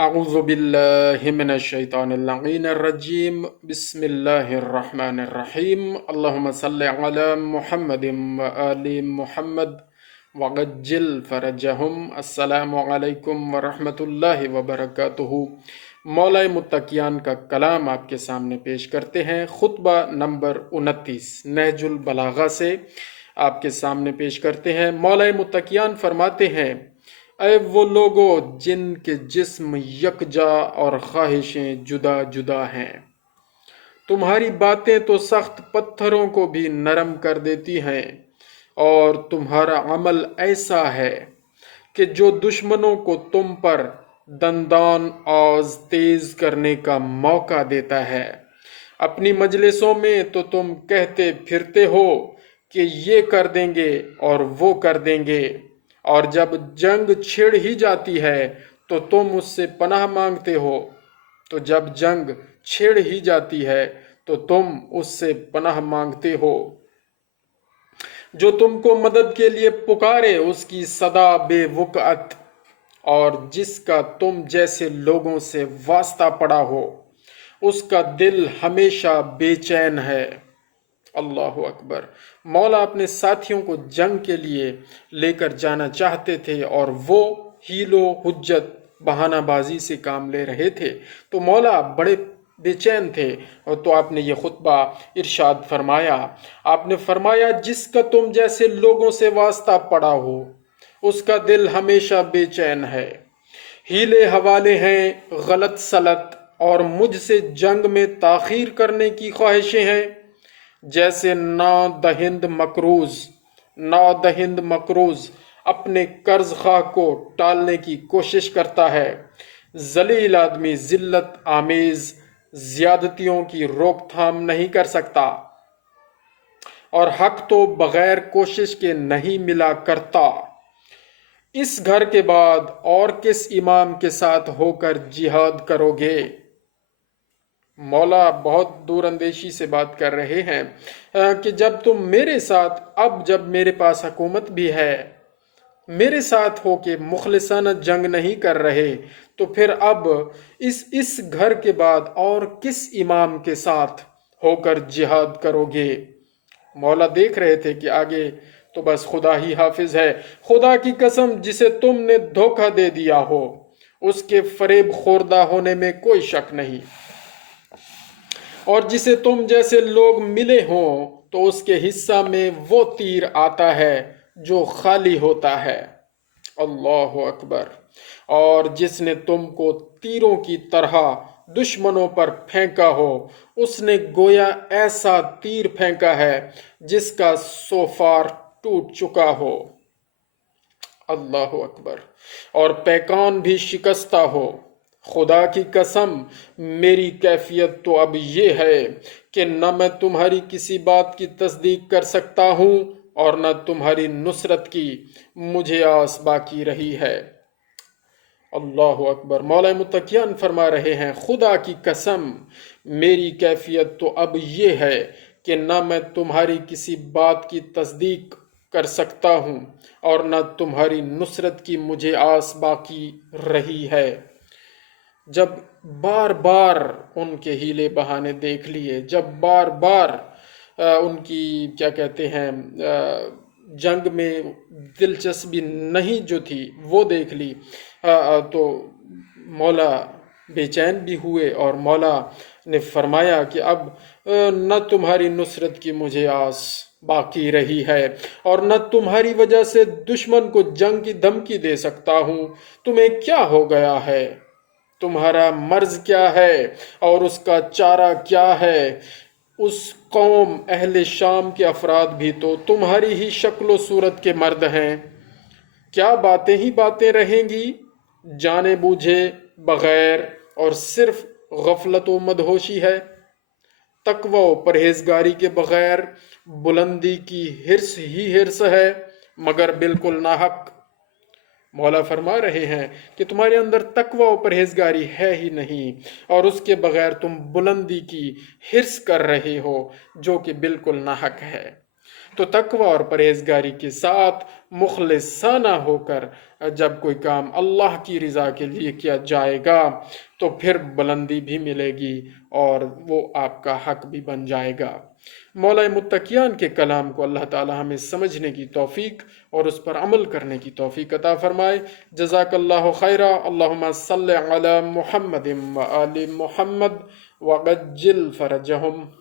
أعوذ بالله من الشيطان اللعين الرجيم بسم الله الرحمن الرحيم اللهم صل على محمد وآل محمد وعجل فرجهم السلام علیکم ورحمۃ اللہ وبرکاتہ۔ مولا متقیان کا کلام آپ کے سامنے پیش کرتے ہیں۔ خطبہ نمبر 29 نہج البلاغہ سے آپ کے سامنے پیش کرتے ہیں۔ مولا متقیان فرماتے ہیں، اے وہ لوگو جن کے جسم یکجا اور خواہشیں جدا جدا ہیں، تمہاری باتیں تو سخت پتھروں کو بھی نرم کر دیتی ہیں، اور تمہارا عمل ایسا ہے کہ جو دشمنوں کو تم پر دندان آز تیز کرنے کا موقع دیتا ہے۔ اپنی مجلسوں میں تو تم کہتے پھرتے ہو کہ یہ کر دیں گے اور وہ کر دیں گے، اور جب جنگ چھڑ ہی جاتی ہے تو تم اس سے پناہ مانگتے ہو جو تم کو مدد کے لیے پکارے اس کی صدا بے وقعت، اور جس کا تم جیسے لوگوں سے واسطہ پڑا ہو اس کا دل ہمیشہ بے چین ہے۔ اللہ اکبر۔ مولا اپنے ساتھیوں کو جنگ کے لیے لے کر جانا چاہتے تھے اور وہ ہیل و حجت بہانہ بازی سے کام لے رہے تھے، تو مولا بڑے بے چین تھے، اور تو آپ نے یہ خطبہ ارشاد فرمایا۔ آپ نے فرمایا، جس کا تم جیسے لوگوں سے واسطہ پڑا ہو اس کا دل ہمیشہ بے چین ہے۔ ہیلے حوالے ہیں غلط سلط، اور مجھ سے جنگ میں تاخیر کرنے کی خواہشیں ہیں، جیسے نادہند مکروز اپنے قرض خواہ کو ٹالنے کی کوشش کرتا ہے۔ ذلیل آدمی ذلت آمیز زیادتیوں کی روک تھام نہیں کر سکتا، اور حق تو بغیر کوشش کے نہیں ملا کرتا۔ اس گھر کے بعد اور کس امام کے ساتھ ہو کر جہاد کرو گے؟ مولا بہت دور اندیشی سے بات کر رہے ہیں کہ جب تم میرے ساتھ، اب جب میرے پاس حکومت بھی ہے، میرے ساتھ ہو کے مخلصانہ جنگ نہیں کر رہے، تو پھر اب اس گھر کے بعد اور کس امام کے ساتھ ہو کر جہاد کرو گے؟ مولا دیکھ رہے تھے کہ آگے تو بس خدا ہی حافظ ہے۔ خدا کی قسم، جسے تم نے دھوکہ دے دیا ہو اس کے فریب خوردہ ہونے میں کوئی شک نہیں، اور جسے تم جیسے لوگ ملے ہوں تو اس کے حصہ میں وہ تیر آتا ہے جو خالی ہوتا ہے۔ اللہ اکبر۔ اور جس نے تم کو تیروں کی طرح دشمنوں پر پھینکا ہو اس نے گویا ایسا تیر پھینکا ہے جس کا سوفار ٹوٹ چکا ہو۔ اللہ اکبر۔ اور پیکان بھی شکستہ ہو۔ خدا کی قسم، میری کیفیت تو اب یہ ہے کہ نہ میں تمہاری کسی بات کی تصدیق کر سکتا ہوں اور نہ تمہاری نصرت کی مجھے آس باقی رہی ہے۔ اللہ اکبر۔ مولا متقیان فرما رہے ہیں، خدا کی قسم میری کیفیت تو اب یہ ہے کہ نہ میں تمہاری کسی بات کی تصدیق کر سکتا ہوں اور نہ تمہاری نصرت کی مجھے آس باقی رہی ہے۔ جب بار بار ان کے ہیلے بہانے دیکھ لیے، جب بار بار ان کی کیا کہتے ہیں جنگ میں دلچسپی نہیں جو تھی وہ دیکھ لی، تو مولا بے چین بھی ہوئے، اور مولا نے فرمایا کہ اب نہ تمہاری نصرت کی مجھے آس باقی رہی ہے، اور نہ تمہاری وجہ سے دشمن کو جنگ کی دھمکی دے سکتا ہوں۔ تمہیں کیا ہو گیا ہے؟ تمہارا مرض کیا ہے اور اس کا چارہ کیا ہے؟ اس قوم اہل شام کے افراد بھی تو تمہاری ہی شکل و صورت کے مرد ہیں۔ کیا باتیں ہی باتیں رہیں گی جانے بوجھے بغیر، اور صرف غفلت و مدہوشی ہے۔ تقوی و پرہیزگاری کے بغیر بلندی کی ہرس ہی ہرس ہے، مگر بالکل ناحق۔ مولا فرما رہے ہیں کہ تمہارے اندر تقوی و پرہیزگاری ہے ہی نہیں، اور اس کے بغیر تم بلندی کی ہرس کر رہے ہو جو کہ بالکل ناحق ہے۔ تو تقوی اور پرہیزگاری کے ساتھ مخلصانہ ہو کر جب کوئی کام اللہ کی رضا کے لیے کیا جائے گا تو پھر بلندی بھی ملے گی اور وہ آپ کا حق بھی بن جائے گا۔ مولا متقیان کے کلام کو اللہ تعالی ہمیں سمجھنے کی توفیق اور اس پر عمل کرنے کی توفیق عطا فرمائے۔ جزاک اللہ خیرا۔ اللہم صلی علی محمد و آل محمد وعجل فرجہم۔